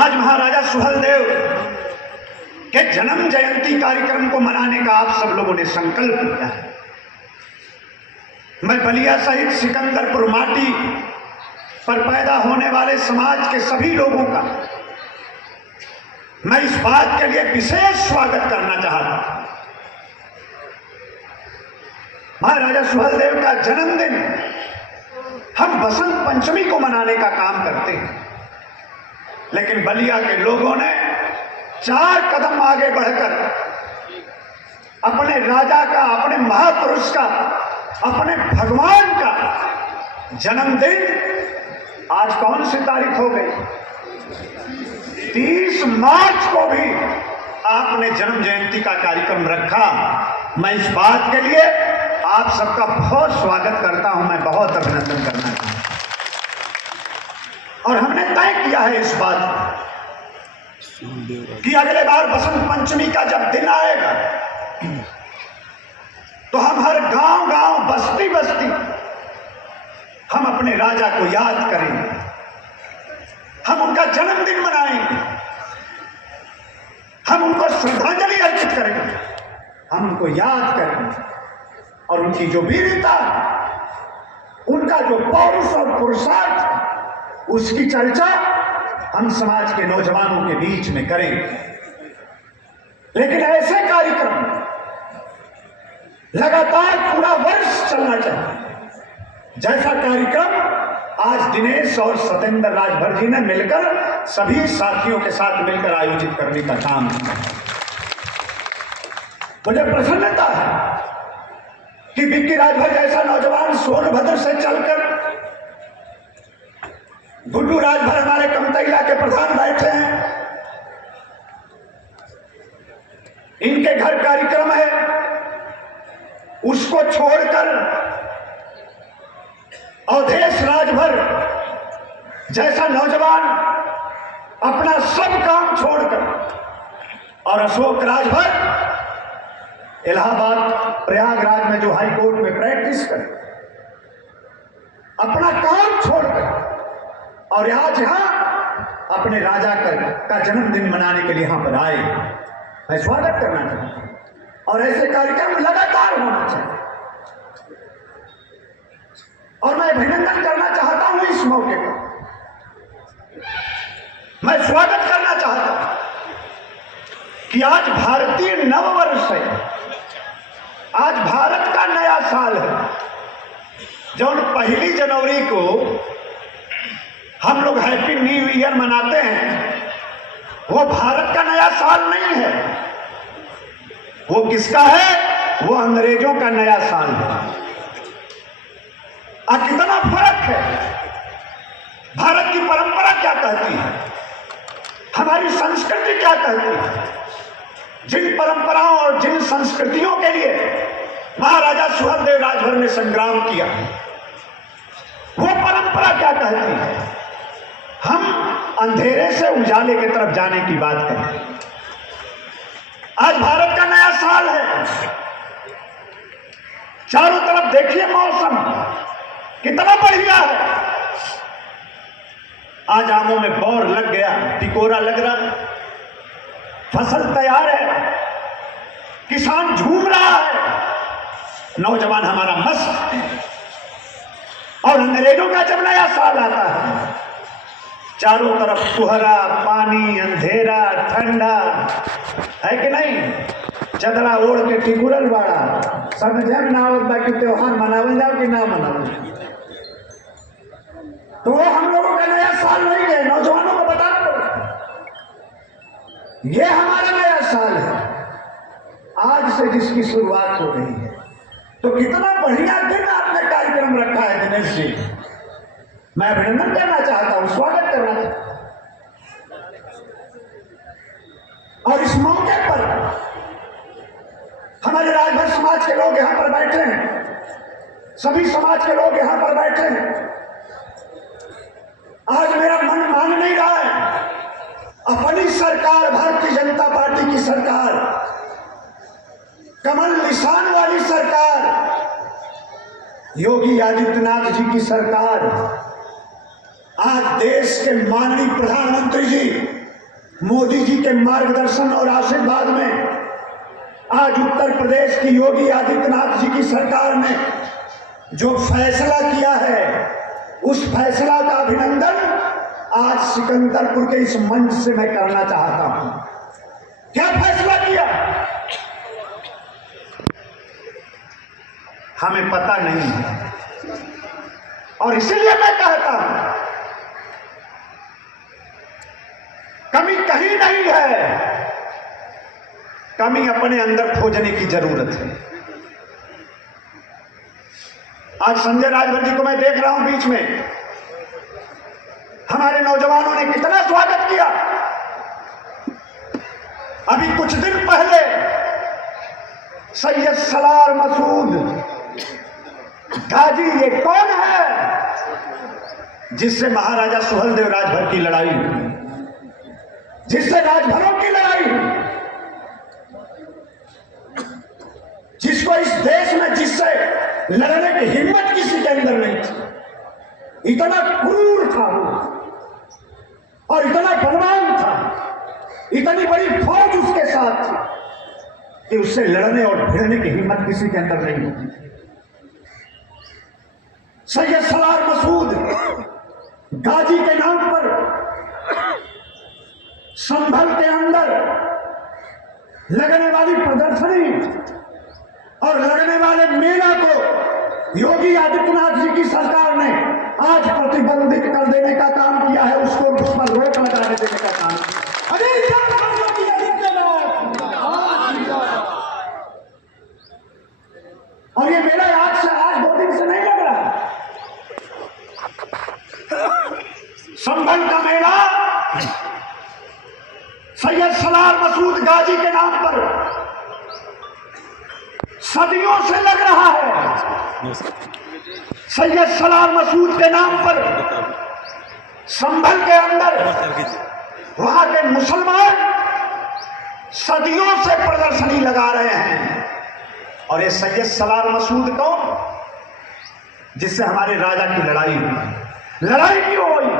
आज महाराजा सुहेलदेव के जन्म जयंती कार्यक्रम को मनाने का आप सब लोगों ने संकल्प किया है। मैं बलिया सहित सिकंदरपुर माटी पर पैदा होने वाले समाज के सभी लोगों का मैं इस बात के लिए विशेष स्वागत करना चाहता हूं। महाराजा सुहेलदेव का जन्मदिन हम बसंत पंचमी को मनाने का काम करते हैं, लेकिन बलिया के लोगों ने 4 कदम आगे बढ़कर अपने राजा का, अपने महापुरुष का, अपने भगवान का जन्मदिन आज कौन सी तारीख हो गई, 30 मार्च को भी आपने जन्म जयंती का कार्यक्रम रखा। मैं इस बात के लिए आप सबका बहुत स्वागत करता हूं, मैं बहुत अभिनंदन करना चाहता हूं। और हमने तय किया है इस बात कि अगले बार बसंत पंचमी का जब दिन आएगा तो हम हर गांव गांव, बस्ती बस्ती हम अपने राजा को याद करेंगे, हम उनका जन्मदिन मनाएंगे, हम उनको श्रद्धांजलि अर्पित करेंगे, हम उनको याद करेंगे और उनकी जो वीरता, उनका जो पौरुष और पुरुषार्थ, उसकी चर्चा हम समाज के नौजवानों के बीच में करेंगे। लेकिन ऐसे कार्यक्रम लगातार पूरा वर्ष चलना चाहिए, जैसा कार्यक्रम आज दिनेश और सत्येंद्र राजभर जी ने मिलकर सभी साथियों के साथ मिलकर आयोजित करने का काम किया। मुझे प्रसन्नता है कि विक्की राजभर जैसा नौजवान सोनभद्र से चलकर गुड्डू राजभर हमारे कमतैया के प्रधान बैठे हैं, इनके घर कार्यक्रम है, उसको छोड़कर अवधेश राजभर जैसा नौजवान अपना सब काम छोड़कर और अशोक राजभर इलाहाबाद प्रयागराज में जो हाई कोर्ट में प्रैक्टिस कर अपना काम छोड़कर और आज यहां अपने राजा का जन्मदिन मनाने के लिए यहां पर आए, मैं स्वागत करना चाहता हूं। और ऐसे कार्यक्रम लगातार होना चाहिए और मैं अभिनंदन करना चाहता हूं इस मौके पर। मैं स्वागत करना चाहता हूं कि आज भारतीय नववर्ष है, आज भारत का नया साल है। जो 1 जनवरी को हम लोग हैप्पी न्यू ईयर मनाते हैं, वो भारत का नया साल नहीं है, वो किसका है? वो अंग्रेजों का नया साल है। कितना फर्क है। भारत की परंपरा क्या कहती है, हमारी संस्कृति क्या कहती है, जिन परंपराओं और जिन संस्कृतियों के लिए महाराजा सुहेलदेव राजभर ने संग्राम किया, वो परंपरा क्या कहती है। हम अंधेरे से उजाले की तरफ जाने की बात करें। आज भारत का नया साल है, चारों तरफ देखिए मौसम कितना बढ़िया है। आज आमों में बौर लग गया, टिकोरा लग रहा, फसल तैयार है, किसान झूम रहा है, नौजवान हमारा मस्त है। और अंग्रेजों का जब नया साल आता है, चारों तरफ कुहरा, पानी, अंधेरा, ठंडा है कि नहीं। चदरा ओढ़ के टिकुरल बाड़ा, समझे ना आवत बाकी त्योहार मनावल जाओ कि ना मनावल जाओ। तो वो हम लोगों का नया साल नहीं है, नौजवानों को बताना पड़ेगा ये हमारा नया साल है, आज से जिसकी शुरुआत हो रही है। तो कितना बढ़िया दिन आपने कार्यक्रम रखा है दिनेश जी, मैं अभिनंदन करना चाहता हूं, स्वागत करना चाहता हूं। और इस मौके पर हमारे राजभर समाज के लोग यहां पर बैठे हैं, सभी समाज के लोग यहां पर बैठे हैं। आज मेरा मन मान नहीं रहा है, अपनी सरकार, भारतीय जनता पार्टी की सरकार, कमल निशान वाली सरकार, योगी आदित्यनाथ जी की सरकार, आज देश के माननीय प्रधानमंत्री जी मोदी जी के मार्गदर्शन और आशीर्वाद में आज उत्तर प्रदेश की योगी आदित्यनाथ जी की सरकार ने जो फैसला किया है, उस फैसला का अभिनंदन आज सिकंदरपुर के इस मंच से मैं करना चाहता हूं। क्या फैसला किया हमें पता नहीं है, और इसीलिए मैं कहता हूं कमी कहीं नहीं है, कमी अपने अंदर खोजने की जरूरत है। आज संजय राजभर जी को मैं देख रहा हूं बीच में, हमारे नौजवानों ने कितना स्वागत किया। अभी कुछ दिन पहले सैयद सलार मसूद गाजी, ये कौन है जिससे महाराजा सुहेलदेव राजभर की लड़ाई, जिससे राजभरों की लड़ाई, जिसको इस देश में जिससे लड़ने की हिम्मत किसी के अंदर नहीं थी। इतना क्रूर था वो और इतना बलवान था, इतनी बड़ी फौज उसके साथ थी कि उससे लड़ने और भिड़ने की हिम्मत किसी के अंदर नहीं होती। सैयद सलार मसूद गाजी के नाम पर संभल के अंदर लगने वाली प्रदर्शनी और लगने वाले मेला को योगी आदित्यनाथ जी की सरकार ने आज प्रतिबंधित कर देने का काम किया है, उसको उस पर रोक लगा देने का काम किया। और ये मेला आज 2 दिन से नहीं लग रहा। संभल का मेला सैयद सलार मसूद गाजी के नाम पर सदियों से लग रहा है। सैयद सलार मसूद के नाम पर संभल के अंदर वहां के मुसलमान सदियों से प्रदर्शनी लगा रहे हैं। और ये सैयद सलार मसूद को, जिससे हमारे राजा की लड़ाई हुई, लड़ाई क्यों हुई?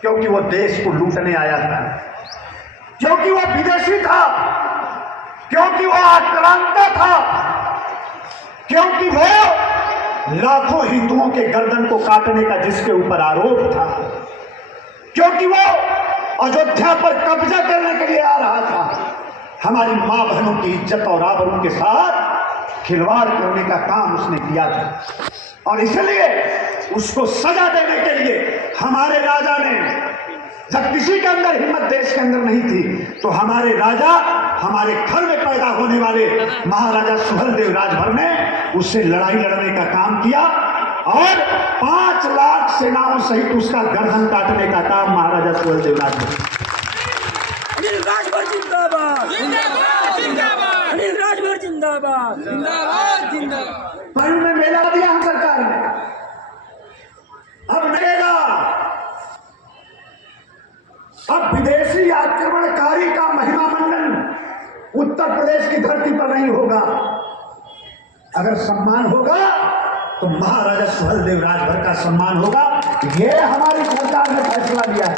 क्योंकि वो देश को लूटने आया था, क्योंकि वो विदेशी था, क्योंकि वो आक्रांता था, क्योंकि वो लाखों हिंदुओं के गर्दन को काटने का जिसके ऊपर आरोप था, क्योंकि वो अयोध्या पर कब्जा करने के लिए आ रहा था। हमारी मां बहनों की इज्जत और आबरू के साथ खिलवाड़ करने का काम उसने किया था, और इसलिए उसको सजा देने के लिए हमारे राजा ने, जब किसी के अंदर हिम्मत देश के अंदर नहीं थी, तो हमारे राजा, हमारे घर में पैदा होने वाले महाराजा सुहेलदेव राजभर ने उससे लड़ाई लड़ने का काम किया और 5 लाख सेनाओं सहित उसका गर्दन काटने का काम महाराजा सुहेलदेव राजभर। अनिल राजभर जिंदाबाद, जिंदाबाद, जिंदाबाद, अनिल राजभर जिंदाबाद, जिंदाबाद, जिंदाबाद। पानी में मेला दिया हम सरकार ने, अब लगेगा, अब विदेशी आक्रमणकारी का महिमा मंडन उत्तर प्रदेश की धरती पर नहीं होगा। अगर सम्मान होगा तो महाराजा सुहेलदेव राजभर का सम्मान होगा। यह हमारी सरकार ने फैसला लिया है।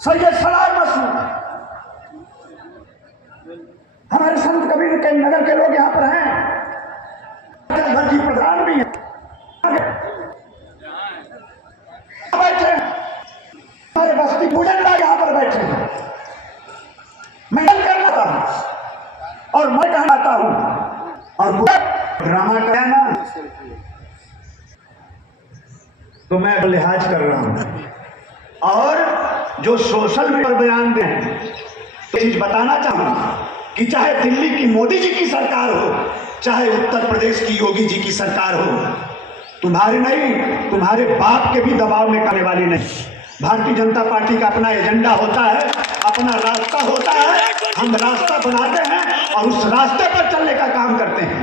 सैयद सलार मसूद, हमारे संत कबीर के नगर के लोग यहां पर हैं, भर्जी प्रधान भी हैं, बैठे हमारे बस्ती पूजन राज यहां पर बैठे हैं। मैं करना था और मैं कहता हूं, और ड्रामा कराया ना तो मैं लिहाज कर रहा हूं। और जो सोशल मीडिया पर बयान दें, चीज बताना चाहूंगा कि चाहे दिल्ली की मोदी जी की सरकार हो, चाहे उत्तर प्रदेश की योगी जी की सरकार हो, तुम्हारे नहीं, तुम्हारे बाप के भी दबाव में करने वाली नहीं। भारतीय जनता पार्टी का अपना एजेंडा होता है, अपना रास्ता होता है, हम रास्ता बनाते हैं और उस रास्ते पर चलने का काम करते हैं।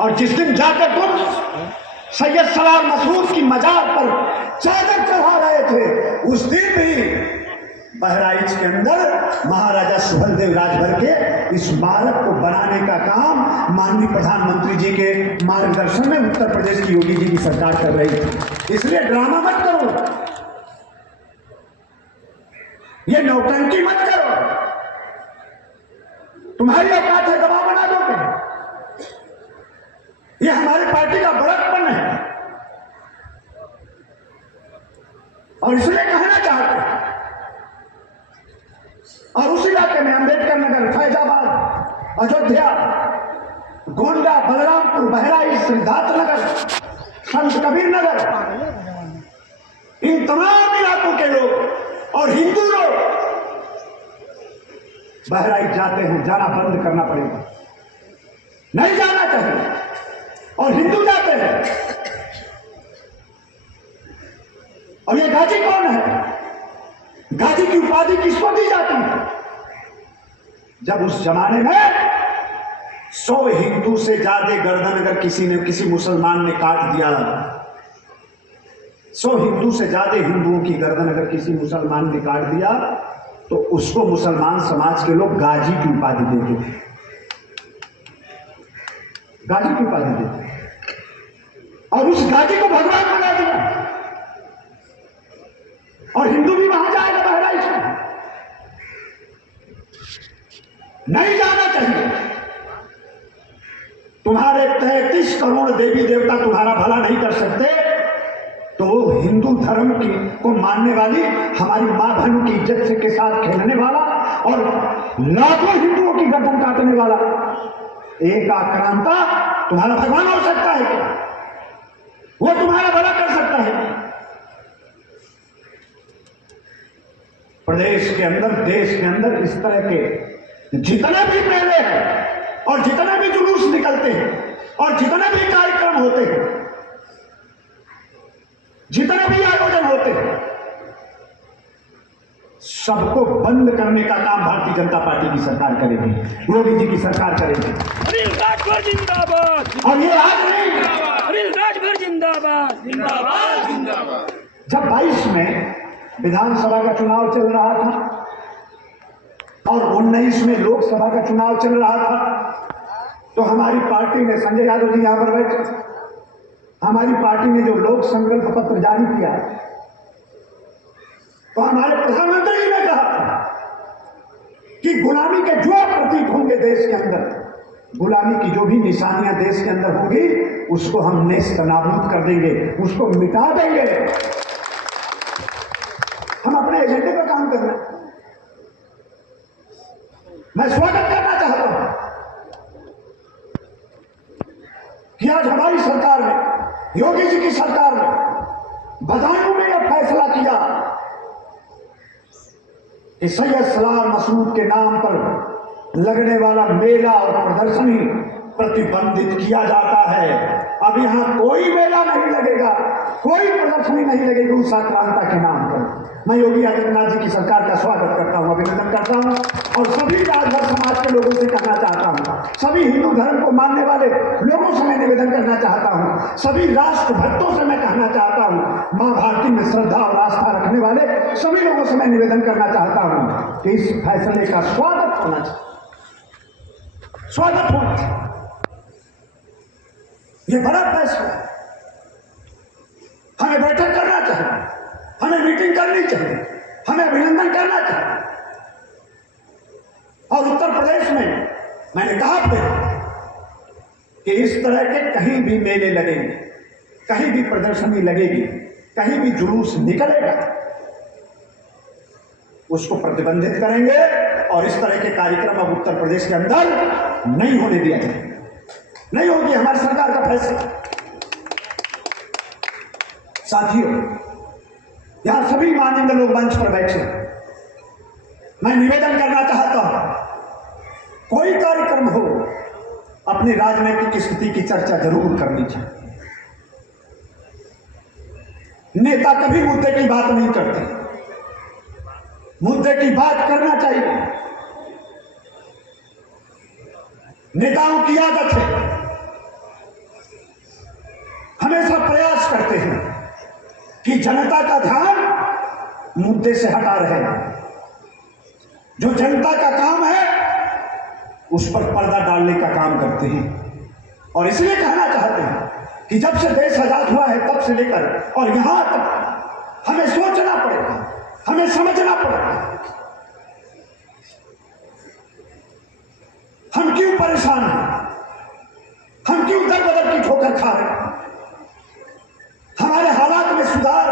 और जिस दिन जाकर तुम सैयद सलार मसूद की मजार पर चादर चढ़ा रहे थे, उस दिन भी बहराइच के अंदर महाराजा सुहेलदेव राजभर के इस स्मारक को बनाने का काम माननीय प्रधानमंत्री जी के मार्गदर्शन में उत्तर प्रदेश की योगी जी की सरकार कर रही है। इसलिए ड्रामा मत करो। ये नौटंकी मत करो। तुम्हारी औकात है दबाव बना दोगे। ये हमारी पार्टी का बड़कपन है और इसलिए कहना चाहते हैं। और उस इलाके में अंबेडकर नगर, फैजाबाद, अयोध्या, गोंडा, बलरामपुर, बहराइच, सिद्धार्थ नगर, संत कबीर नगर, इन तमाम इलाकों के लोग और हिंदू लोग बहराइच जाते हैं। जाना बंद करना पड़ेगा, नहीं जाना चाहिए। और हिंदू जाते हैं। और ये गाजी कौन है? गाजी की उपाधि किसको दी जाती है? जब उस जमाने में 100 हिंदू से ज्यादा गर्दन अगर किसी मुसलमान ने काट दिया, 100 हिंदू से ज्यादा हिंदुओं की गर्दन अगर किसी मुसलमान ने काट दिया, तो उसको मुसलमान समाज के लोग गाजी की उपाधि देते थे। गाजी की उपाधि देते और उस गाजी को भगवान बना दिया। और हिंदू भी वहां जाएगा बहराइच में। नहीं जाना चाहिए। तुम्हारे 33 करोड़ देवी देवता तुम्हारा भला नहीं कर सकते, तो हिंदू धर्म को मानने वाली, हमारी मां बहन की इज्जत के साथ खेलने वाला और लाखों हिंदुओं की गर्दन काटने वाला एक आक्रांता तुम्हारा भगवान हो सकता है क्या? वो तुम्हारा भला कर सकता है? प्रदेश के अंदर, देश के अंदर इस तरह के जितने भी मेले हैं और जितने भी जुलूस निकलते हैं और जितने भी कार्यक्रम होते हैं, जितने भी आयोजन होते हैं, सबको बंद करने का काम भारतीय जनता पार्टी की सरकार करेगी, योगी जी की सरकार करेगी। अनिल राजभर जिंदाबाद। और ये आज नहीं, अनिल राजभर जिंदाबाद, जिंदाबाद, जिंदाबाद। जब 22 में विधानसभा का चुनाव चल रहा था और 19 में लोकसभा का चुनाव चल रहा था, तो हमारी पार्टी ने, संजय यादव जी यहां पर बैठे, हमारी पार्टी ने जो लोक संकल्प पत्र जारी किया, तो हमारे प्रधानमंत्री जी ने कहा कि गुलामी के जो प्रतीक होंगे देश के अंदर, गुलामी की जो भी निशानियां देश के अंदर होंगी, उसको हम नेस्त नाबूद कर देंगे, उसको मिटा देंगे। हम अपने एजेंडे पर काम कर रहे हैं। मैं स्वागत करना चाहता हूं कि आज हमारी सरकार ने, योगी जी की सरकार ने बदायूं में यह फैसला किया कि सैयद सलार मसूद के नाम पर लगने वाला मेला और प्रदर्शनी प्रतिबंधित किया जाता है। अब यहां कोई मेला नहीं लगेगा, कोई प्रदर्शनी नहीं लगेगी उस आक्रांता के नाम पर। मैं योगी आदित्यनाथ जी की सरकार का स्वागत करता हूं, अभिनंदन करता हूं और सभी राजभर समाज के लोगों से कहना चाहता हूं, सभी हिंदू धर्म को मानने वाले लोगों से मैं निवेदन करना चाहता हूं, सभी राष्ट्र भक्तों से मैं कहना चाहता हूं, मां भारती में श्रद्धा और आस्था रखने वाले सभी लोगों से मैं निवेदन करना चाहता हूं कि इस फैसले का स्वागत होना चाहिए, स्वागत होना चाहिए। ये बड़ा फैसला है। हमें बैठक करना चाहिए, हमें मीटिंग करनी चाहिए, हमें अभिनंदन करना चाहिए। और उत्तर प्रदेश में मैंने कहा कि इस तरह के कहीं भी मेले लगेंगे, कहीं भी प्रदर्शनी लगेगी, कहीं भी जुलूस निकलेगा, उसको प्रतिबंधित करेंगे और इस तरह के कार्यक्रम अब उत्तर प्रदेश के अंदर नहीं होने दिया जाएगा। नहीं होगी, हमारी सरकार का फैसला। साथियों, यहां सभी माननीय लोग मंच पर बैठे, मैं निवेदन करना चाहता हूं, कोई कार्यक्रम हो, अपनी राजनीतिक स्थिति की चर्चा जरूर करनी चाहिए। नेता कभी मुद्दे की बात नहीं करते, मुद्दे की बात करना चाहिए। नेताओं की आदत है, हमेशा प्रयास करते हैं कि जनता का ध्यान मुद्दे से हटा रहे। जो जनता का काम है उस पर पर्दा डालने का काम करते हैं। और इसलिए कहना चाहते हैं कि जब से देश आजाद हुआ है तब से लेकर और यहां तक हमें सोचना पड़ेगा हमें समझना पड़ेगा हम क्यों परेशान हैं, हम क्यों दर बदर की ठोकर खा रहे हैं, हमारे हालात में सुधार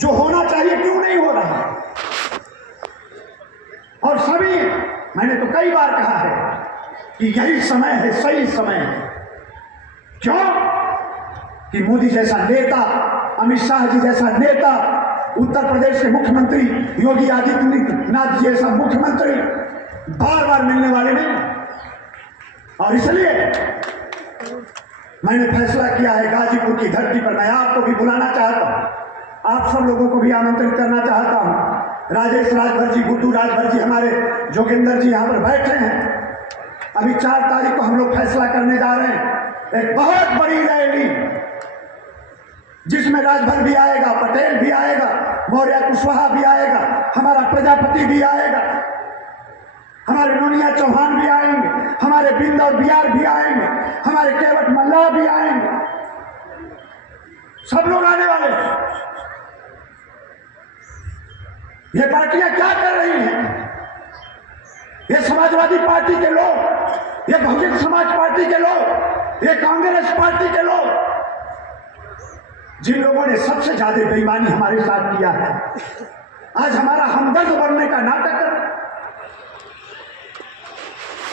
जो होना चाहिए क्यों नहीं हो रहा है। और सभी, मैंने तो कई बार कहा है कि यही समय है, सही समय है। क्यों कि मोदी जैसा नेता, अमित शाह जी जैसा नेता, उत्तर प्रदेश के मुख्यमंत्री योगी आदित्यनाथ जी जैसा मुख्यमंत्री बार बार मिलने वाले नहीं। और इसलिए मैंने फैसला किया है, गाजीपुर की धरती पर मैं आपको भी बुलाना चाहता हूं, आप सब लोगों को भी आमंत्रित करना चाहता हूं। राजेश राजभर जी, गुड्डू राजभर जी, हमारे जोगिंदर जी यहां पर बैठे हैं। अभी 4 तारीख को हम लोग फैसला करने जा रहे हैं एक बहुत बड़ी रैली, जिसमें राजभर भी आएगा, पटेल भी आएगा, मौर्य कुशवाहा भी आएगा, हमारा प्रजापति भी आएगा, हमारे नोनिया चौहान भी आएंगे, हमारे बिंद और बिहार भी आएंगे, हमारे केवट मल्ला भी आएंगे, सब लोग आने वाले हैं। ये पार्टियां क्या कर रही हैं? ये समाजवादी पार्टी के लोग, ये बहुजन समाज पार्टी के लोग, ये कांग्रेस पार्टी के लोग, जिन लोगों ने सबसे ज्यादा बेईमानी हमारे साथ किया है, आज हमारा हमदर्द बनने का नाटक कर।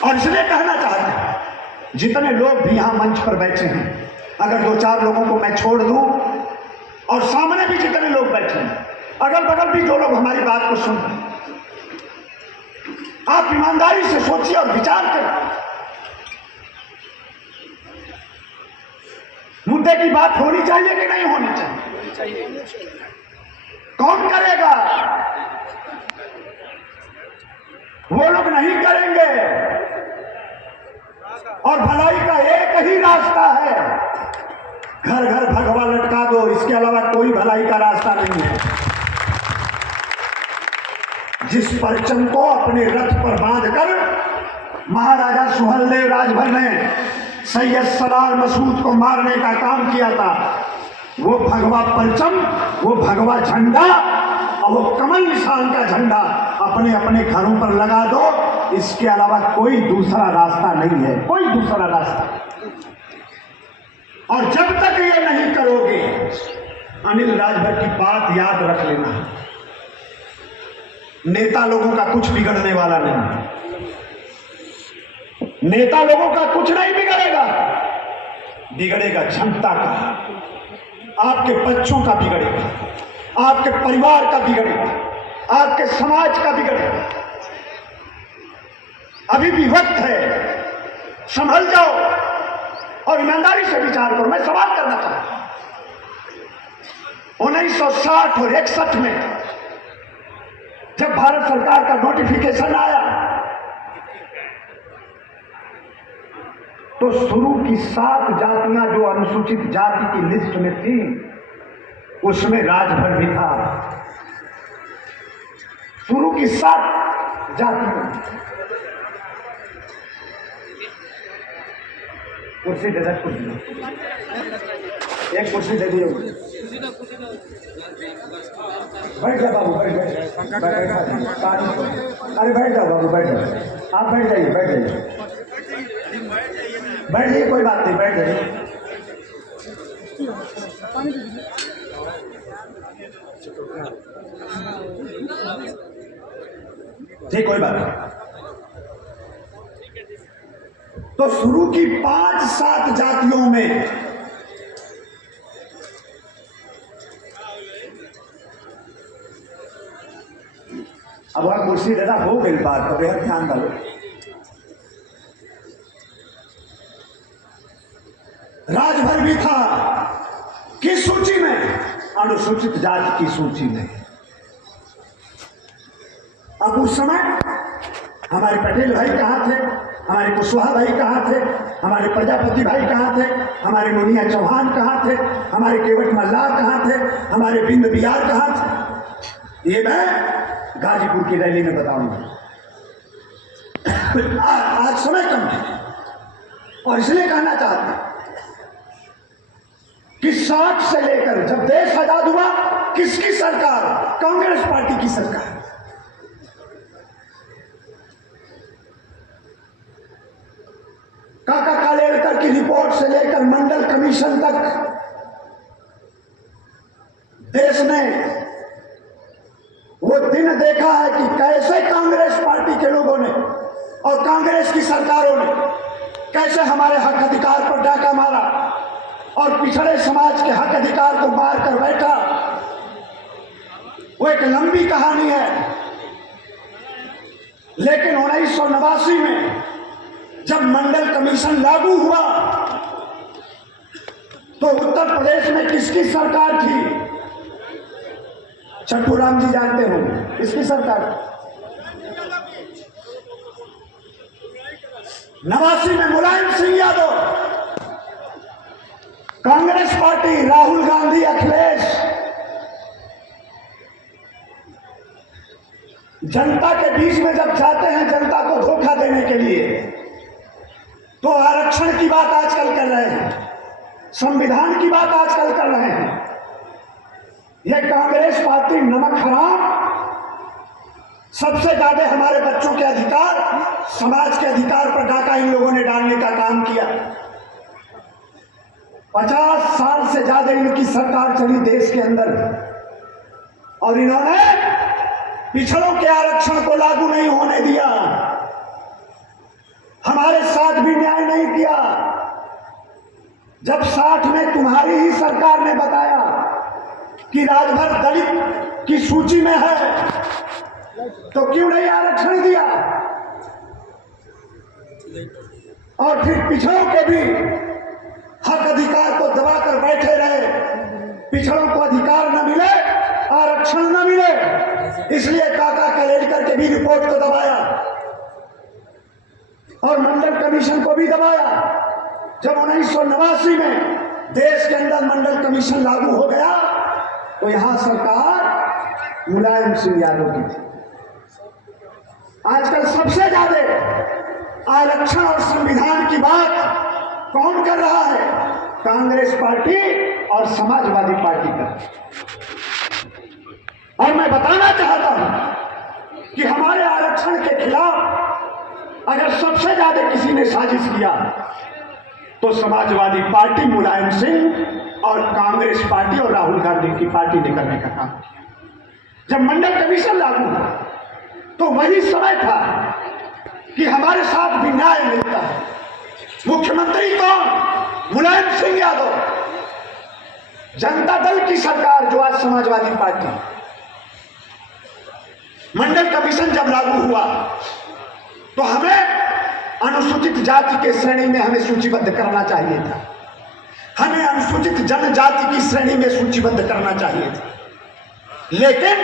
और इसलिए कहना चाहता हूं, जितने लोग भी यहां मंच पर बैठे हैं, अगर 2-4 लोगों को मैं छोड़ दूं, और सामने भी जितने लोग बैठे हैं, अगल बगल भी जो लोग हमारी बात को सुन रहे हैं, आप ईमानदारी से सोचिए और विचार करें। मुद्दे की बात होनी चाहिए कि नहीं होनी चाहिए? कौन करेगा? वो लोग नहीं करेंगे। और भलाई का एक ही रास्ता है, घर घर भगवा लटका दो, इसके अलावा कोई भलाई का रास्ता नहीं है। जिस परचम को अपने रथ पर बांधकर महाराजा सुहेलदेव राजभर ने सैयद सलार मसूद को मारने का काम किया था, वो भगवा परचम, वो भगवा झंडा और वो कमल निशान का झंडा अपने अपने घरों पर लगा दो। इसके अलावा कोई दूसरा रास्ता नहीं है, कोई दूसरा रास्ता। और जब तक ये नहीं करोगे, अनिल राजभर की बात याद रख लेना, नेता लोगों का कुछ बिगड़ने वाला नहीं। नेता लोगों का कुछ नहीं बिगड़ेगा, बिगड़ेगा जनता का, आपके बच्चों का बिगड़ेगा, आपके परिवार का बिगड़ेगा, आपके समाज का बिगड़ेगा। अभी भी वक्त है, संभल जाओ और ईमानदारी से विचार करो। मैं सवाल करना चाहता हूं, 1960 और 61 में जब भारत सरकार का नोटिफिकेशन आया, तो शुरू की 7 जातियां जो अनुसूचित जाति की लिस्ट में थी, उसमें राजभर भी था। शुरू की 7 जातियां। कुर्सी दे दे, एक कुर्सी दे दियो। बैठ जाओ बाबू, बैठ जाओ। अरे बैठ जाओ बाबू, बैठ जाओ। आप बैठ जाइए, बैठ जाइए, बैठ जाइए, कोई बात नहीं, बैठ जाइए। जी कोई बात नहीं। तो शुरू की 5-7 जातियों में अब आप कुर्सी दादा हो गई बात, तो बेहद ध्यान दो। राजभर भी था किस सूची में? अनुसूचित जाति की सूची में। अब उस समय हमारे पटेल भाई कहाँ थे, हमारे कुशवाहा भाई कहाँ थे, हमारे प्रजापति भाई कहाँ थे, हमारे नोनिया चौहान कहाँ थे, हमारे केवट मल्लार कहाँ थे, हमारे बिंद बिहार कहाँ थे? ये मैं गाजीपुर की रैली में बताऊंगा। आज समय कम है और इसलिए कहना चाहता हूं कि 60 से लेकर जब देश आजाद हुआ, किसकी सरकार? कांग्रेस पार्टी की सरकार। काका कालेलकर की रिपोर्ट से लेकर मंडल कमीशन तक देश ने वो दिन देखा है कि कैसे कांग्रेस पार्टी के लोगों ने और कांग्रेस की सरकारों ने कैसे हमारे हक अधिकार पर डाका मारा और पिछड़े समाज के हक अधिकार को मार कर बैठा। वो एक लंबी कहानी है, लेकिन 1989 में जब मंडल कमीशन लागू हुआ तो उत्तर प्रदेश में किसकी सरकार थी? चट्टूराम जी जानते हो इसकी सरकार। 89 में मुलायम सिंह यादव, कांग्रेस पार्टी, राहुल गांधी, अखिलेश, जनता के बीच में जब जाते हैं जनता को धोखा देने के लिए, तो आरक्षण की बात आजकल कर रहे हैं, संविधान की बात आजकल कर रहे हैं। यह कांग्रेस पार्टी नमक हराम, सबसे ज्यादा हमारे बच्चों के अधिकार, समाज के अधिकार पर डाका इन लोगों ने डालने का काम किया। 50 साल से ज्यादा इनकी सरकार चली देश के अंदर और इन्होंने पिछड़ों के आरक्षण को लागू नहीं होने दिया, हमारे साथ भी न्याय नहीं किया। जब 60 में तुम्हारी ही सरकार ने बताया कि राजभर दलित की सूची में है, तो क्यों नहीं आरक्षण दिया? और फिर पिछड़ों के भी हक अधिकार को दबाकर बैठे रहे, पिछड़ों को अधिकार न मिले, आरक्षण न मिले, इसलिए काका कालेलकर के भी रिपोर्ट को दबाया और मंडल कमीशन को भी दबाया। जब 1989 में देश के अंदर मंडल कमीशन लागू हो गया तो यहां सरकार मुलायम सिंह यादव की थी। आजकल सबसे ज्यादा आरक्षण और संविधान की बात कौन कर रहा है? कांग्रेस पार्टी और समाजवादी पार्टी कर। और मैं बताना चाहता हूं कि हमारे आरक्षण के खिलाफ अगर सबसे ज्यादा किसी ने साजिश किया तो समाजवादी पार्टी, मुलायम सिंह और कांग्रेस पार्टी और राहुल गांधी की पार्टी ने करने का काम किया। जब मंडल कमीशन लागू हुआ तो वही समय था कि हमारे साथ भी न्याय मिलता है। मुख्यमंत्री कौन? मुलायम सिंह यादव। जनता दल की सरकार जो आज समाजवादी पार्टी। मंडल कमीशन जब लागू हुआ तो हमें अनुसूचित जाति के श्रेणी में हमें सूचीबद्ध करना चाहिए था, हमें अनुसूचित जनजाति की श्रेणी में सूचीबद्ध करना चाहिए था। लेकिन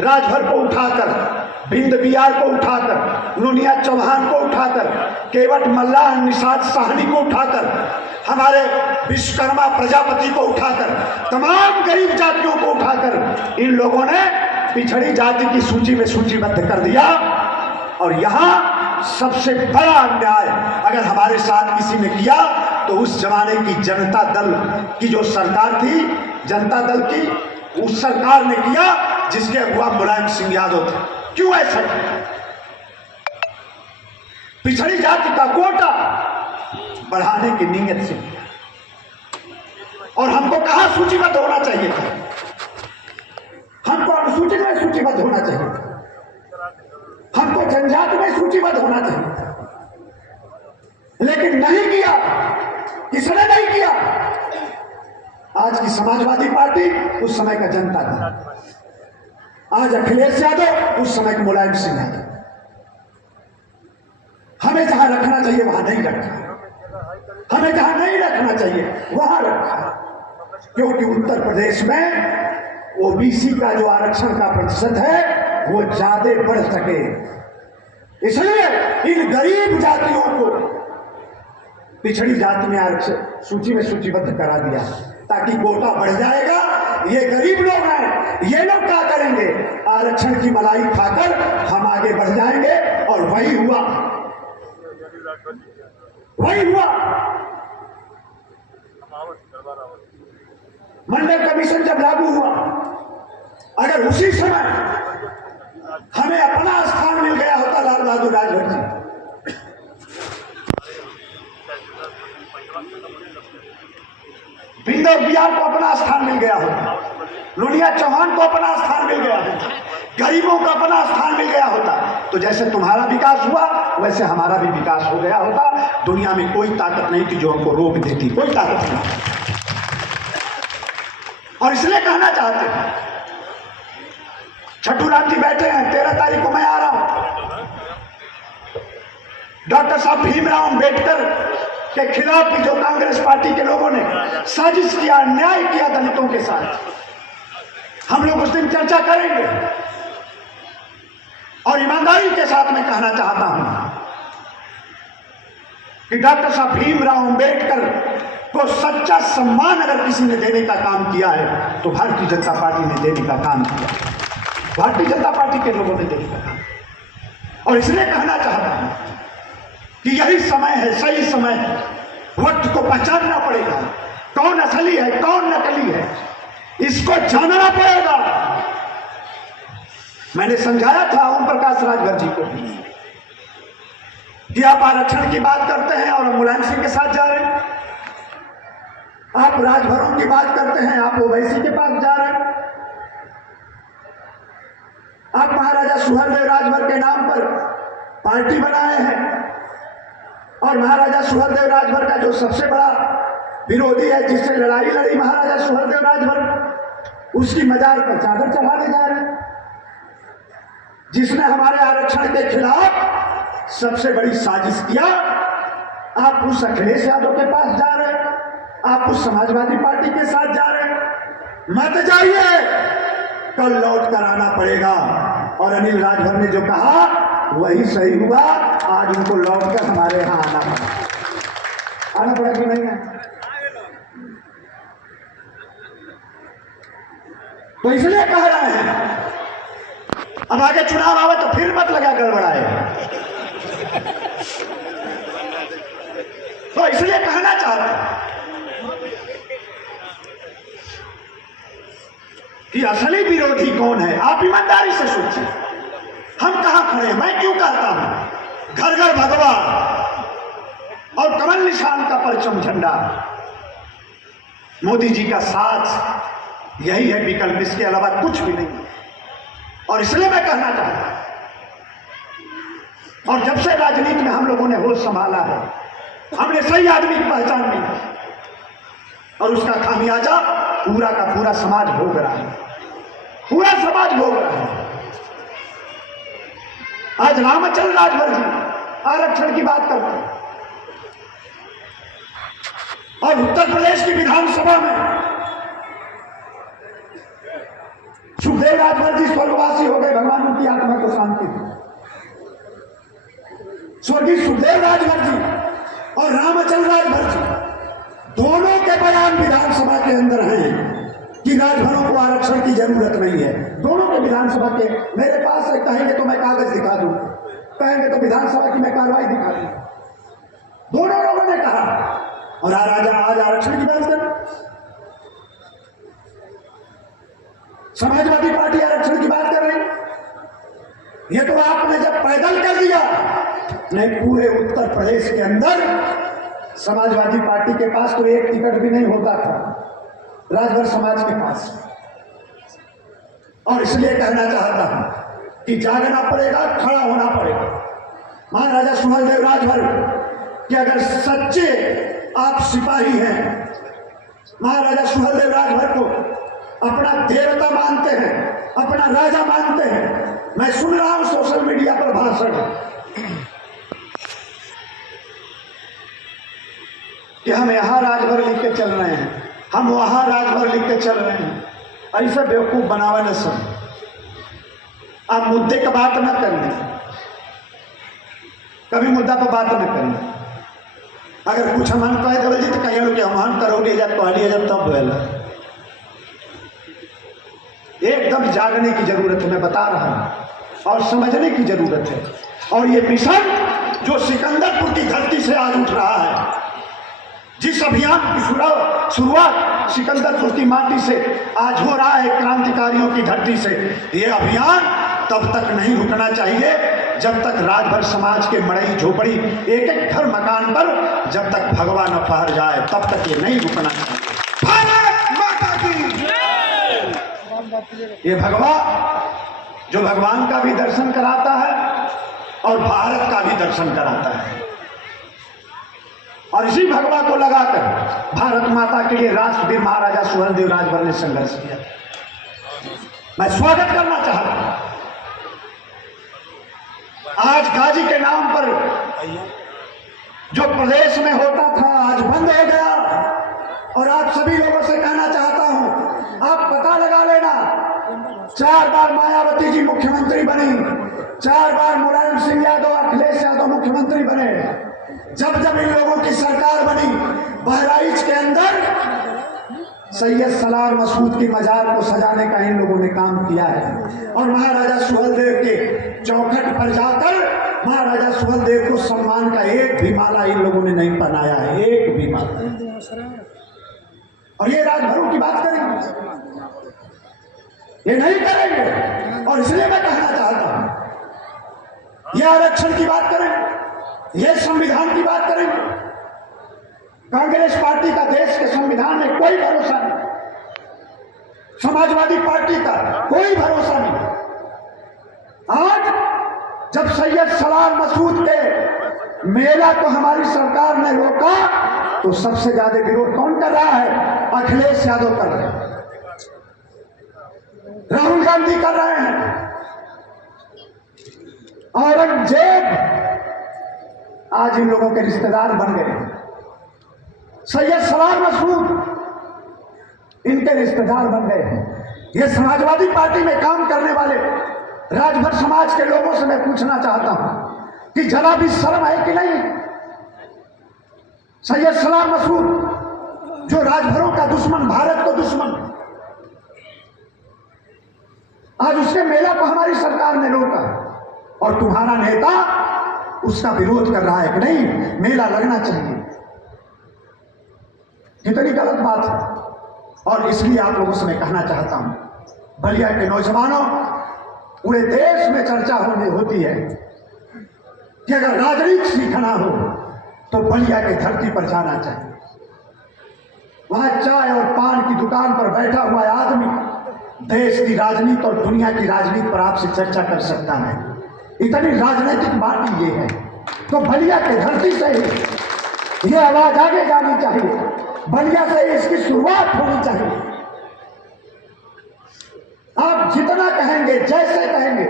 राजभर को उठाकर, बिंद बियार को उठाकर, नुनिया चौहान को उठाकर, केवट मल्लाह निषाद साहनी को उठाकर, हमारे विश्वकर्मा प्रजापति को उठाकर, तमाम गरीब जातियों को उठाकर इन लोगों ने पिछड़ी जाति की सूची में सूचीबद्ध कर दिया। और यहां सबसे बड़ा अन्याय अगर हमारे साथ किसी ने किया तो उस जमाने की जनता दल की जो सरकार थी, जनता दल की, उस सरकार ने किया जिसके अगुवा मुलायम सिंह यादव थे। क्यों ऐसा? पिछड़ी जाति का कोटा बढ़ाने की नीयत से। और हमको कहां सूचीबद्ध होना चाहिए था? हमको अनुसूचित में सूचीबद्ध होना चाहिए था, हमको जनजाति में सूचीबद्ध होना चाहिए था, लेकिन नहीं किया। किसने नहीं किया? आज की समाजवादी पार्टी, उस समय का जनता दल। आज अखिलेश यादव, उस समय का मुलायम सिंह यादव। हमें जहां रखना चाहिए वहां नहीं रखा, हमें जहां नहीं रखना चाहिए वहां रखा, क्योंकि उत्तर प्रदेश में ओबीसी का जो आरक्षण का प्रतिशत है वो ज्यादा बढ़ सके, इसलिए इन गरीब जातियों को पिछड़ी जाति में आरक्षण सूची में सूचीबद्ध करा दिया ताकि कोटा बढ़ जाएगा। ये गरीब लोग हैं, ये लोग क्या करेंगे? आरक्षण की मलाई खाकर हम आगे बढ़ जाएंगे। और वही हुआ, वही हुआ। मंडल कमीशन जब लागू हुआ अगर उसी समय हमें अपना स्थान मिल गया होता लाल बहादुर राजभर जी, बिंदर बिहार को अपना स्थान मिल गया होता, लुनिया चौहान को अपना स्थान मिल गया होता, गरीबों को अपना स्थान मिल गया होता, तो जैसे तुम्हारा विकास हुआ वैसे हमारा भी विकास हो गया होता। दुनिया में कोई ताकत नहीं थी जो हमको रोक देती, कोई ताकत नहीं। और इसलिए कहना चाहते हैं, छठू राम जी बैठे हैं, 13 तारीख को मैं आ रहा हूं। डॉक्टर साहब भीमराव अंबेडकर के खिलाफ भी जो कांग्रेस पार्टी के लोगों ने साजिश किया, अन्याय किया दलितों के साथ, हम लोग उस दिन चर्चा करेंगे। और ईमानदारी के साथ मैं कहना चाहता हूं कि डॉक्टर साहब भीमराव अंबेडकर को सच्चा सम्मान अगर किसी ने देने का काम किया है तो भारतीय जनता पार्टी ने देने का काम किया, भारतीय जनता पार्टी के लोगों ने देने का काम। और इसलिए कहना चाहता हूं कि यही समय है, सही समय है, वक्त को पहचानना पड़ेगा, कौन असली है कौन नकली है, इसको जानना पड़ेगा। मैंने समझाया था ओम प्रकाश राजभर जी को कि आप आरक्षण की बात करते हैं और मुलायम सिंह के साथ जा रहे हैं, आप राजभरों की बात करते हैं, आप ओवैसी के पास जा रहे हैं, आप महाराजा सुहेलदेव राजभर के नाम पर पार्टी बनाए हैं और महाराजा सुहेलदेव राजभर का जो सबसे बड़ा विरोधी है, जिससे लड़ाई लड़ी महाराजा सुहेलदेव राजभर, उसकी मजार पर चादर चढ़ाने जा रहे हैं, जिसने हमारे आरक्षण के खिलाफ सबसे बड़ी साजिश किया। आप उस अखिलेश यादव के पास जा रहे हैं, आप उस समाजवादी पार्टी के साथ जा रहे हैं। मत जाइए, कल लौट कर आना पड़ेगा। और अनिल राजभर ने जो कहा वही सही हुआ, आज उनको लौट कर हमारे यहां आना पड़ा कि नहीं है? तो इसलिए कह रहे हैं अब आगे चुनाव आवे तो फिर मत लगा गड़बड़ाए। तो इसलिए कहना चाहता हूं कि असली विरोधी कौन है, आप ईमानदारी से सोचिए। हम कहां खड़े हैं? मैं क्यों कहता हूं घर घर भगवा और कमल निशान का परचम झंडा, मोदी जी का साथ यही है, विकल्प इसके अलावा कुछ भी नहीं। और इसलिए मैं कहना चाहता हूं, और जब से राजनीति में हम लोगों ने होश संभाला है, हमने सही आदमी की पहचान की और उसका खामियाजा पूरा का पूरा समाज भोग रहा है, पूरा समाज भोग रहा है। आज रामचंद्र राजभर जी आरक्षण की बात करते हैं और उत्तर प्रदेश की विधानसभा में सुखदेव राजभर जी स्वर्गवासी हो गए, भगवान उनकी आत्मा को शांति दी। स्वर्गीय सुखदेव राजभर जी और रामचंद्र राजभर जी दोनों के बयान विधानसभा के अंदर हैं कि राजभरों को आरक्षण की जरूरत नहीं है। दोनों के विधानसभा के मेरे पास है, कहेंगे तो मैं कागज दिखा दूं, कहेंगे तो विधानसभा की मैं कार्रवाई दिखा दूं। दोनों लोगों ने कहा। और आज आरक्षण की बात कर, समाजवादी पार्टी आरक्षण की बात कर रही। ये तो आपने जब पैदल कर दिया, नहीं पूरे उत्तर प्रदेश के अंदर समाजवादी पार्टी के पास तो एक टिकट भी नहीं होता था, राजभर समाज के पास। और इसलिए कहना चाहता हूं कि जागना पड़ेगा, खड़ा होना पड़ेगा। महाराजा सुहेलदेव राजभर कि अगर सच्चे आप सिपाही हैं, महाराजा सुहेलदेव राजभर को अपना देवता मानते हैं, अपना राजा मानते हैं। मैं सुन रहा हूं सोशल मीडिया पर भाषण कि हम यहां राजभर लिख के चल रहे हैं, हम वहां राजभर लिख के चल रहे हैं। ऐसे बेवकूफ बनावा न सब। आप मुद्दे की बात न करें, कभी मुद्दा पर बात न करें। अगर कुछ हम कह देवल जी तो कहिए कि हम करोगे जब कहलिए जब तब बोला। एकदम जागने की जरूरत है, मैं बता रहा हूं, और समझने की जरूरत है। और ये मिशन जो सिकंदरपुर की धरती से आज उठ रहा है, जिस अभियान की शुरुआत सिकंदरपुर की माटी से आज हो रहा है, क्रांतिकारियों की धरती से, ये अभियान तब तक नहीं रुकना चाहिए जब तक राजभर समाज के मड़ई झोपड़ी एक एक घर मकान पर जब तक भगवा न फहर जाए, तब तक ये नहीं रुकना चाहिए। भारत माता की ये भगवा जो भगवान का भी दर्शन कराता है और भारत का भी दर्शन कराता है, और इसी भगवा को लगाकर भारत माता के लिए राष्ट्रवीर महाराजा सुहेलदेव राजभर ने संघर्ष किया। मैं स्वागत करना चाहता हूं। आज गाजी के नाम पर जो प्रदेश में होता था आज बंद हो गया, और आप सभी लोगों से कहना चाहता हूं, आप पता लगा लेना, 4 बार मायावती जी मुख्यमंत्री बनी, 4 बार मुलायम सिंह यादव, अखिलेश यादव मुख्यमंत्री बने। जब जब इन लोगों की सरकार बनी, बहराइच के अंदर सैयद सलार मसूद की मजार को सजाने का इन लोगों ने काम किया है, और महाराजा सुहेलदेव के चौखट पर जाकर महाराजा सुहेलदेव को सम्मान का एक भी माला इन लोगों ने नहीं पहनाया है, एक भी माला। और ये राजभरों की बात करेंगे, ये नहीं करेंगे। और इसलिए मैं कहना चाहता हूं, ये आरक्षण की बात करेंगे, ये संविधान की बात करेंगे। कांग्रेस पार्टी का देश के संविधान में कोई भरोसा नहीं, समाजवादी पार्टी का कोई भरोसा नहीं। आज जब सैयद सलार मसूद के मेला को हमारी सरकार ने रोका, तो सबसे ज्यादा विरोध कौन कर रहा है? अखिलेश यादव कर रहे हैं, राहुल गांधी कर रहे हैं, औरंगजेब आज इन लोगों के रिश्तेदार बन गए। सैयद सलार मसूद इनके रिश्तेदार बन गए हैं। ये समाजवादी पार्टी में काम करने वाले राजभर समाज के लोगों से मैं पूछना चाहता हूं कि जरा भी शर्म है कि नहीं? सैयद सलार मसूद जो राजभरों का दुश्मन, भारत को दुश्मन, आज उसके मेला को हमारी सरकार ने रोका, और तुम्हारा नेता उसका विरोध कर रहा है कि नहीं मेला लगना चाहिए। कितनी गलत बात है। और इसलिए आप लोगों से मैं कहना चाहता हूं, बलिया के नौजवानों, पूरे देश में चर्चा होती है कि अगर राजनीति सीखना हो तो बलिया की धरती पर जाना चाहिए। वहां चाय और पान की दुकान पर बैठा हुआ आदमी देश की राजनीति और दुनिया की राजनीति पर आपसे चर्चा कर सकता है। इतनी राजनीतिक पार्टी ये है, तो बलिया की धरती से ही ये आवाज आगे जानी चाहिए, बलिया से इसकी शुरुआत होनी चाहिए। आप जितना कहेंगे, जैसे कहेंगे,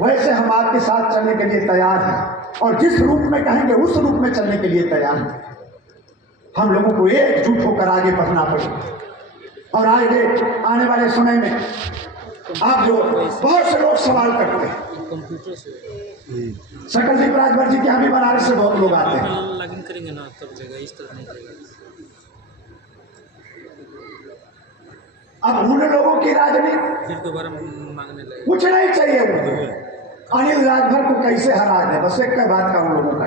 वैसे हम आपके साथ चलने के लिए तैयार हैं, और जिस रूप में कहेंगे उस रूप में चलने के लिए तैयार हैं। हम लोगों को एकजुट होकर आगे बढ़ना पड़ेगा। और आगे आने वाले समय में आप जो बहुत से लोग सवाल करते हैं, सकलदीप राजभर जी के यहाँ भी बनारस से बहुत लोग आते हैं। लॉगिन करेंगे ना तब जगह इस तरह नहीं करेगा। अब उन लोगों की राजनीति फिर दोबारा मांगने लगे, कुछ नहीं चाहिए उनको। अनिल राजभर को कैसे हरा दे, बस एक बात का उन लोगों का।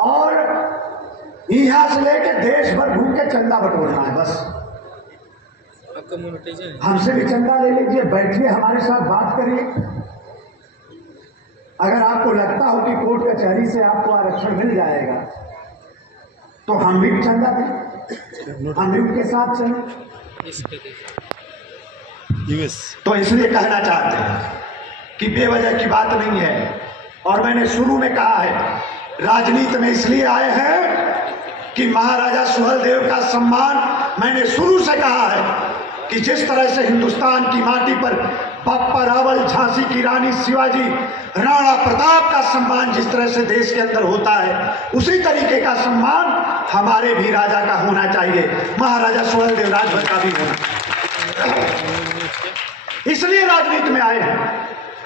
और यहां से लेके देश भर घूम के चंदा बटोरना है बस। आपका मोनेटाइजेशन हमसे भी चंदा ले लीजिए, बैठिए हमारे साथ बात करिए। अगर आपको लगता हो कि कोर्ट कचहरी से आपको आरक्षण मिल जाएगा, तो हम भी चंदा दें, हम भी उनके साथ चलें। इस पे देखिए, तो इसलिए कहना चाहते हैं कि बेवजह की बात नहीं है। और मैंने शुरू में कहा है, राजनीति में इसलिए आए हैं कि महाराजा सुहेलदेव का सम्मान, मैंने शुरू से कहा है कि जिस तरह से हिंदुस्तान की माटी पर बप्पा रावल, झांसी की रानी शिवाजी, राणा प्रताप का सम्मान जिस तरह से देश के अंदर होता है, उसी तरीके का सम्मान हमारे भी राजा का होना चाहिए, महाराजा सुहेलदेव राजभर का भी होना चाहिए। इसलिए राजनीति में आए हैं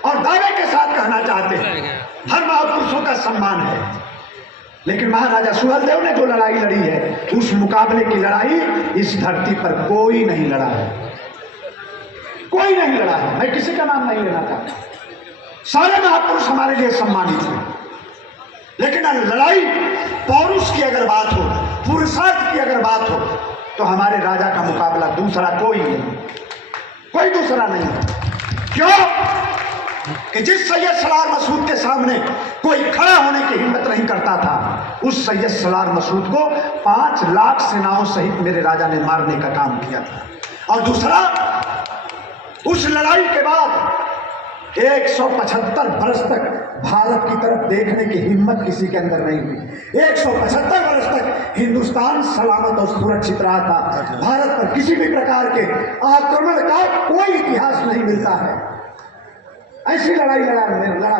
और दावे के साथ कहना चाहते हैं, हर महापुरुषों का सम्मान है, लेकिन महाराजा सुहेलदेव ने जो लड़ाई लड़ी है, उस मुकाबले की लड़ाई इस धरती पर कोई नहीं लड़ा है, कोई नहीं लड़ा है। मैं किसी का नाम नहीं लेना चाहता, सारे महापुरुष हमारे लिए सम्मानित हैं, लेकिन लड़ाई पौरुष की अगर बात हो, पुरुषार्थ की अगर बात हो, तो हमारे राजा का मुकाबला दूसरा कोई नहीं, कोई दूसरा नहीं। क्यों कि जिस सैयद सलार मसूद के सामने कोई खड़ा होने की हिम्मत नहीं करता था, उस सैयद सलार मसूद को 5 लाख सेनाओं सहित मेरे राजा ने मारने का काम किया था। और दूसरा, उस लड़ाई के बाद 175 वर्ष तक भारत की तरफ देखने की हिम्मत किसी के अंदर नहीं हुई। 175 वर्ष तक हिंदुस्तान सलामत और सुरक्षित रहा था। भारत पर किसी भी प्रकार के आक्रमण का कोई इतिहास नहीं मिलता है। ऐसी लड़ाई लड़ा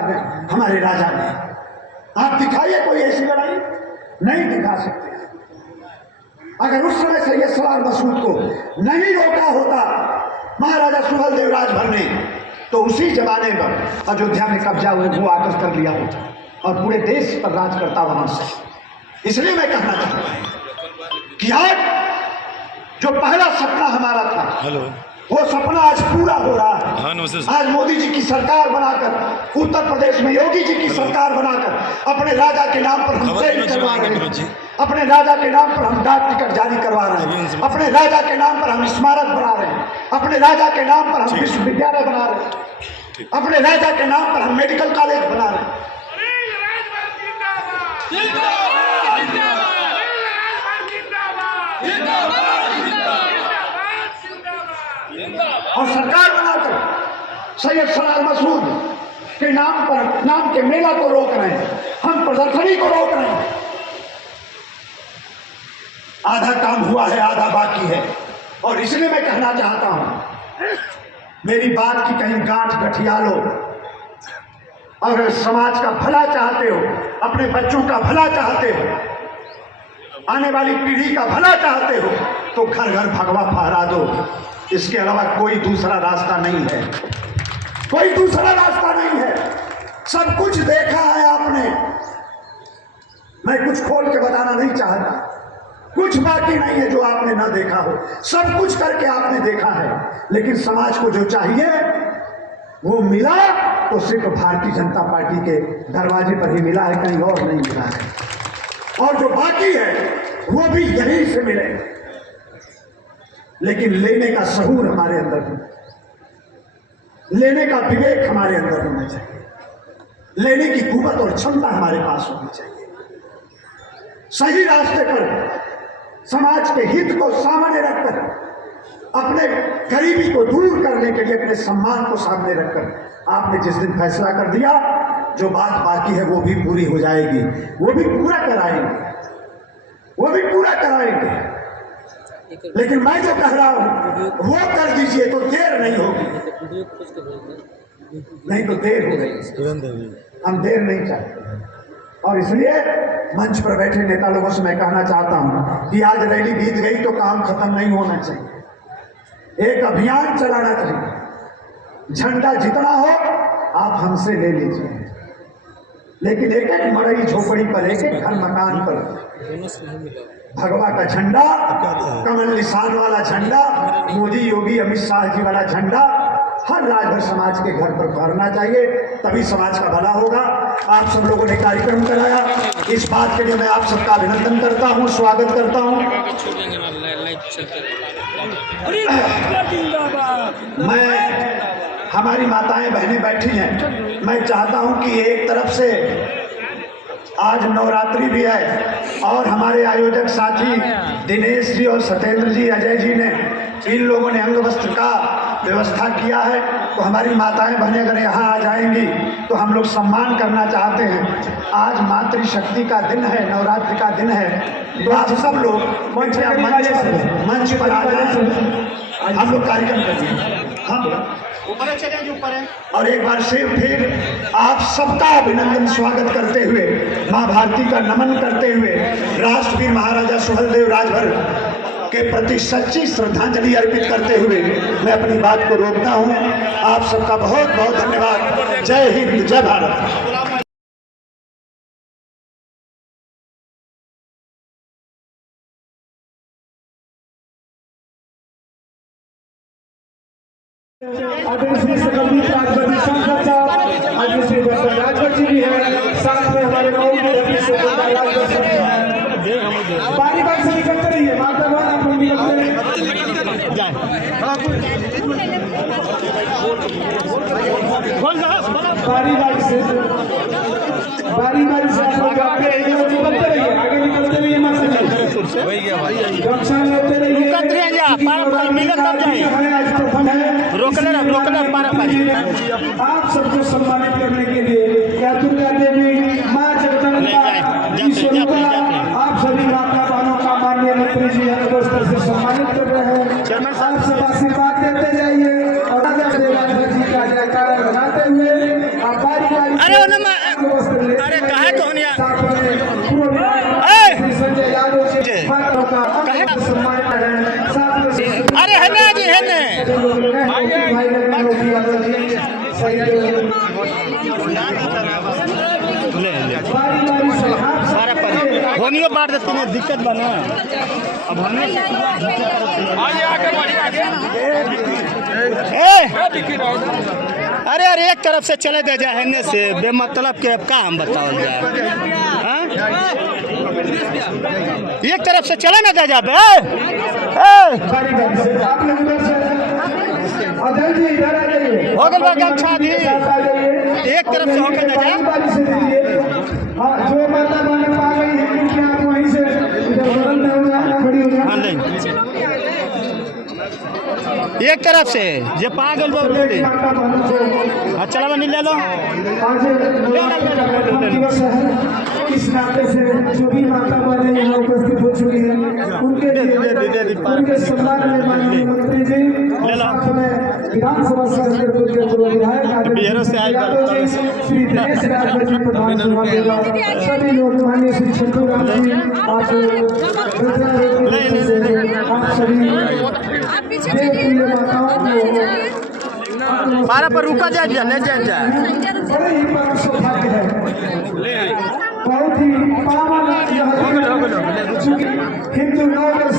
हमारे राजा ने। आप दिखाइए कोई ऐसी लड़ाई, नहीं दिखा सकते। अगर उस समय सैयद सलार मसूद को नहीं रोका होता महाराजा सुहेलदेव राजभर ने, तो उसी जमाने पर अयोध्या में कब्जा हुए वो आकर कर लिया होता और पूरे देश पर राज करता वहां से। इसलिए मैं कहना चाहता हूं कि आज जो पहला सपना हमारा था, वो सपना आज पूरा हो रहा है। आज मोदी जी की सरकार बनाकर, उत्तर प्रदेश में योगी जी की सरकार बनाकर अपने राजा के नाम पर हम ट्रेन करवा रहे हैं, अपने राजा के नाम पर हम डाक टिकट जारी करवा रहे हैं, अपने राजा के नाम पर हम स्मारक बना रहे हैं, अपने राजा के नाम पर हम विश्वविद्यालय बना रहे हैं, अपने राजा के नाम पर हम मेडिकल कॉलेज बना रहे हैं। और सरकार बनाकर सैयद सलार मसूद के नाम पर, नाम के मेला को रोक रहे हैं, हम प्रदर्शनी को रोक रहे हैं। आधा काम हुआ है, आधा बाकी है। और इसलिए मैं कहना चाहता हूं, मेरी बात की कहीं गांठ गठिया लो। अगर समाज का भला चाहते हो, अपने बच्चों का भला चाहते हो, आने वाली पीढ़ी का भला चाहते हो, तो घर घर भगवा फहरा दो। इसके अलावा कोई दूसरा रास्ता नहीं है, कोई दूसरा रास्ता नहीं है। सब कुछ देखा है आपने, मैं कुछ खोल के बताना नहीं चाहता, कुछ बाकी नहीं है जो आपने ना देखा हो। सब कुछ करके आपने देखा है, लेकिन समाज को जो चाहिए वो मिला तो सिर्फ भारतीय जनता पार्टी के दरवाजे पर ही मिला है, कहीं और नहीं मिला है। और जो बाकी है वो भी यहीं से मिले, लेकिन लेने का सहूर हमारे अंदर होना, लेने का विवेक हमारे अंदर होना चाहिए, लेने की कुवत और क्षमता हमारे पास होनी चाहिए। सही रास्ते पर समाज के हित को सामने रखकर, अपने गरीबी को दूर करने के लिए अपने सम्मान को सामने रखकर आपने जिस दिन फैसला कर दिया, जो बात बाकी है वो भी पूरी हो जाएगी, वो भी पूरा कराएंगे, वो भी पूरा कराएंगे। लेकिन मैं जो कह रहा हूं वो कर दीजिए तो देर नहीं होगी, नहीं तो देर हो गई। हम देर नहीं चाहते, और इसलिए मंच पर बैठे नेता लोगों से मैं कहना चाहता हूं कि आज रैली बीत गई तो काम खत्म नहीं होना चाहिए, एक अभियान चलाना चाहिए। झंडा जितना हो आप हमसे ले लीजिए, लेकिन एक एक मड़ई झोपड़ी पर, एक एक घर मकान पर भगवा का झंडा, कमल निशान वाला झंडा, मोदी योगी अमित शाह जी वाला झंडा हर राजभर समाज के घर पर फहरना चाहिए, तभी समाज का भला होगा। आप सब लोगों ने कार्यक्रम कराया, इस बात के लिए मैं आप सबका अभिनंदन करता हूं, स्वागत करता हूं। मैं, हमारी माताएं बहनें बैठी हैं, मैं चाहता हूं कि एक तरफ से आज नवरात्रि भी है और हमारे आयोजक साथी दिनेश जी और सत्येंद्र जी, अजय जी ने, इन लोगों ने अंग वस्त्र का व्यवस्था किया है। तो हमारी माताएं बहनें अगर यहाँ आ जाएंगी तो हम लोग सम्मान करना चाहते हैं। आज मातृशक्ति का दिन है, नवरात्रि का दिन है, तो आप सब लोग मंच पर आ जाए, हम लोग कार्यक्रम करेंगे। हम ऊपर चले जो ऊपर है। और एक बार फिर आप सबका अभिनंदन स्वागत करते हुए, माँ भारती का नमन करते हुए, राष्ट्रवीर महाराजा सुहेलदेव राजभर के प्रति सच्ची श्रद्धांजलि अर्पित करते हुए मैं अपनी बात को रोकता हूँ। आप सबका बहुत बहुत धन्यवाद। जय हिंद, जय भारत। आदरणीय श्री सकलदीप राजभर जी सांसद साहब, आदरणीय श्री डॉक्टर राजभर जी भी है, साथ में हमारे गाँव के रवि से राजभर जी है। बारी बारी से निकलते रहिए, माता बहन आप लोग निकलते रहिए। बारी बारी से आप लोग आगे निकलते रहिए, आगे निकलते रहिए, मत गमछा लेते रहिए। आप सबको सम्मानित करने के लिए क्या दुर्गा देवी माँ जगदम्बा जी स्वरूपा आप सभी माता बहनों का माननीय मंत्री जी हर से सम्मानित कर रहे हैं। आप सब आशीर्वाद देते जाइए और राजभर जी का जयकारा लगाते हुए आप बारी अरे कहा तो संजय यादव जी माताओं का सम्मान करें। अरे है ना जी, है ना होनियो बांट देते हैं, दिक्कत बना अब होने अरे अरे एक तरफ से चले दे जाए है से बेमतलब के का हम बताओ जाए, एक तरफ से चले ना दे जाए। हो गल बा गमछा दी, एक तरफ से होकर दे जाए। जो माता बहन पा गई है क्योंकि आप वहीं से बगल में होगा खड़ी हो जाए। एक तरफ से जे पागल बोल हाँ चला बनी ले लो। आज दिवस है, इस नाते से जो भी माता बहनें यहाँ उपस्थित हो चुकी हैं उनके लिए उनके सम्मान में माननीय मंत्री जी और साथ में विधानसभा सदस्य के पूर्व विधायक यादव जी, श्री दिनेश राजभर जी प्रधान सभा सभी लोग माननीय श्री छठू राम जी आप सभी पारा पर रुका जाए ले जाए। बड़े ही परम सौभाग्य है, बहुत ही पावन यह दिन है, चूंकि हिंदू नववर्ष